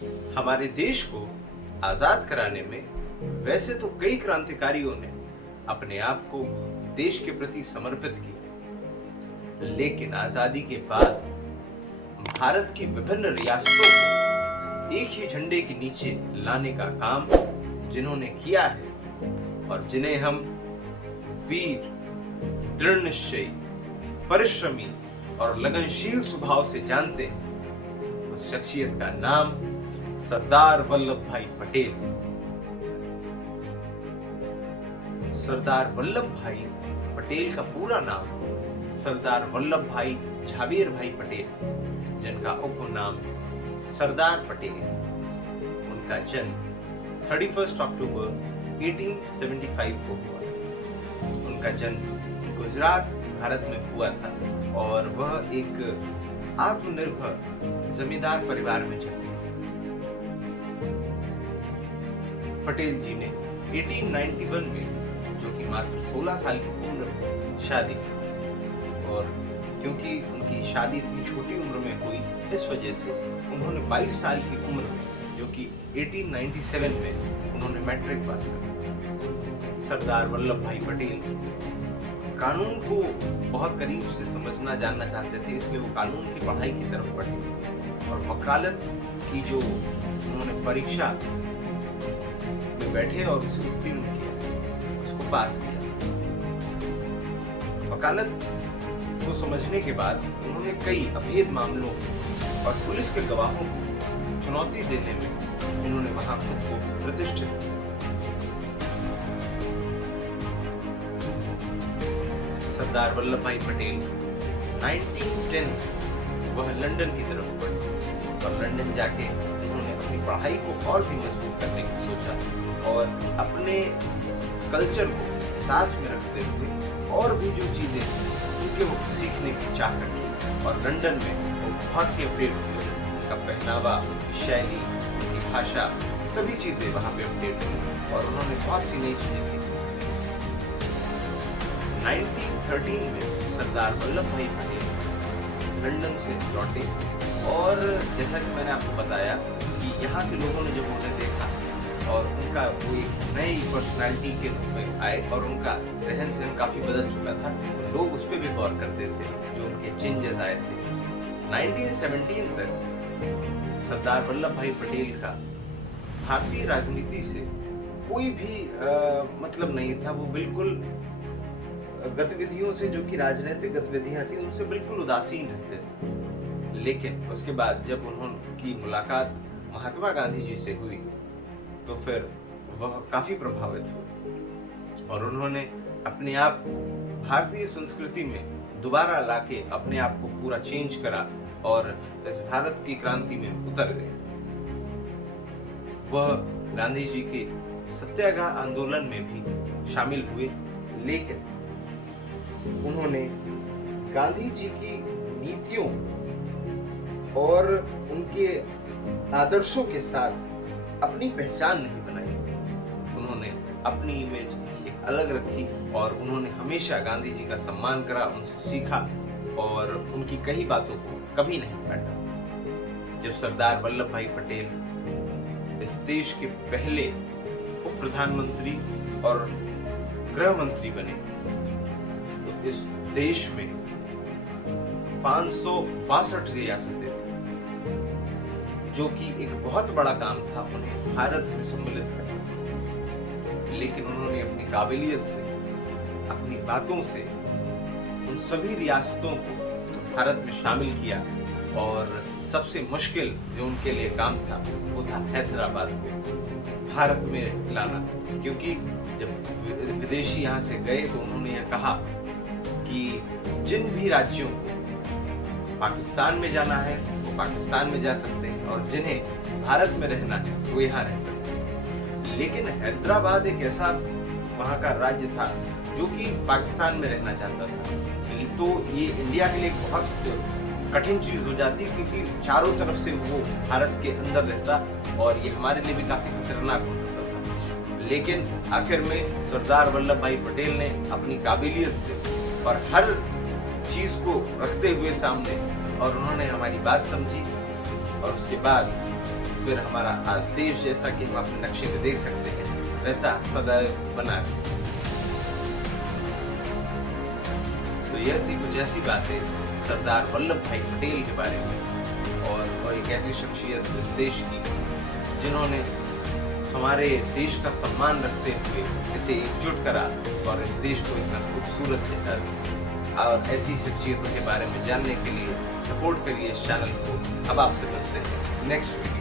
हमारे देश को आजाद कराने में वैसे तो कई क्रांतिकारियों ने अपने आप को देश के प्रति समर्पित किया, लेकिन आजादी के बाद भारत की विभिन्न रियासतों को एक ही झंडे के नीचे लाने का काम जिन्होंने किया है और जिन्हें हम वीर, दृढ़ निश्चयी, परिश्रमी और लगनशील स्वभाव से जानते हैं, उस शख्सियत का नाम सरदार वल्लभ भाई पटेल। सरदार वल्लभ भाई पटेल का पूरा नाम सरदार वल्लभ भाई झावेर भाई पटेल, जिनका उपनाम सरदार पटेल। उनका जन्म 31 अक्टूबर 1875 को हुआ। उनका जन्म गुजरात भारत में हुआ था और वह एक आत्मनिर्भर जमींदार परिवार में जन्मे। पटेल जी ने 1891 में, जो कि मात्र 16 साल की उम्र में शादी की, और क्योंकि उनकी शादी इतनी छोटी उम्र में हुई, इस वजह से उन्होंने 22 साल की उम्र में, जो कि 1897 में, उन्होंने मैट्रिक पास किया। सरदार वल्लभ भाई पटेल कानून को बहुत करीब से समझना जानना चाहते थे, इसलिए वो कानून की पढ़ाई की तरफ बढ़े और वकालत की जो उन्होंने परीक्षा में बैठे और उसे उत्तीर्ण किया, उसको पास किया। वकालत को समझने के बाद उन्होंने कई अभेद मामलों और पुलिस के गवाहों को चुनौती देने में उन्होंने वहां खुद को प्रतिष्ठित किया। सरदार वल्लभ भाई पटेल 1910 में वह लंदन की तरफ बढ़े और लंदन जाके उन्होंने अपनी पढ़ाई को और भी मजबूत करने की सोचा और अपने कल्चर को साथ में रखते हुए और भी जो चीजें उनके वो सीखने की चाह रखी और लंदन में वो बहुत ही अपडेट हुए। उनका पहनावा, उनकी शैली, उनकी भाषा, सभी चीजें वहां पे अपडेट हुई और उन्होंने बहुत सी नई चीजें सीखी। 1913 में सरदार वल्लभ भाई पटेल लंदन से लौटे और जैसा कि मैंने आपको बताया कि यहाँ के लोगों ने जब उन्हें देखा और उनका वो एक नई पर्सनालिटी के रूप में आए और उनका रहन सहन काफी बदल चुका था, तो लोग उस पर भी गौर करते थे जो उनके चेंजेस आए थे। 1917 तक सरदार वल्लभ भाई पटेल का भारतीय राजनीति से कोई भी मतलब नहीं था। वो बिल्कुल गतिविधियों से, जो कि राजनीतिक गतिविधियां थी, उनसे बिल्कुल उदासीन रहते थे। लेकिन उसके बाद जब उनकी मुलाकात महात्मा गांधी जी से हुई तो फिर वह काफी प्रभावित हुए और उन्होंने अपने आप भारतीय संस्कृति में दोबारा लाके अपने आप को पूरा चेंज करा और इस भारत की क्रांति में उतर गए। वह गांधी जी के सत्याग्रह आंदोलन में भी शामिल हुए, लेकिन उन्होंने गांधी जी की नीतियों और उनके आदर्शों के साथ अपनी पहचान नहीं बनाई। उन्होंने अपनी इमेज एक अलग रखी और उन्होंने हमेशा गांधी जी का सम्मान करा, उनसे सीखा और उनकी कई बातों को कभी नहीं काटा। जब सरदार वल्लभ भाई पटेल इस देश के पहले उप प्रधानमंत्री और गृह मंत्री बने तो इस देश में 562 रियासतें थी, जो कि एक बहुत बड़ा काम था उन्हें भारत में सम्मिलित करना। लेकिन उन्होंने अपनी काबिलियत से, अपनी बातों से उन सभी रियासतों को भारत में शामिल किया और सबसे मुश्किल जो उनके लिए काम था वो था हैदराबाद को भारत में लाना। क्योंकि जब विदेशी यहाँ से गए तो उन्होंने यह कहा कि जिन भी राज्यों को पाकिस्तान में जाना है वो पाकिस्तान में जा सकते हैं और जिन्हें भारत में रहना है वो यहाँ रह सकते हैं। लेकिन हैदराबाद एक ऐसा वहाँ का राज्य था जो कि पाकिस्तान में रहना चाहता था, तो ये इंडिया के लिए बहुत कठिन चीज हो जाती, क्योंकि चारों तरफ से वो भारत के अंदर रहता और ये हमारे लिए भी काफी खतरनाक हो सकता था। लेकिन आखिर में सरदार वल्लभ भाई पटेल ने अपनी काबिलियत से और हर चीज को रखते हुए सामने, और उन्होंने हमारी बात समझी और उसके बाद फिर हमारा आज देश जैसा कि हम अपने नक्शे में देख सकते हैं वैसा सदैव बना रहे। तो यह थी कुछ ऐसी बातें सरदार वल्लभ भाई पटेल के बारे में, और वह एक ऐसी शख्सियत इस देश की जिन्होंने हमारे देश का सम्मान रखते हुए इसे एकजुट करा और इस देश को इतना खूबसूरत जगह। और ऐसी शख्सियतों के बारे में जानने के लिए सपोर्ट करिए इस चैनल को। अब आपसे मिलते हैं नेक्स्ट वीडियो।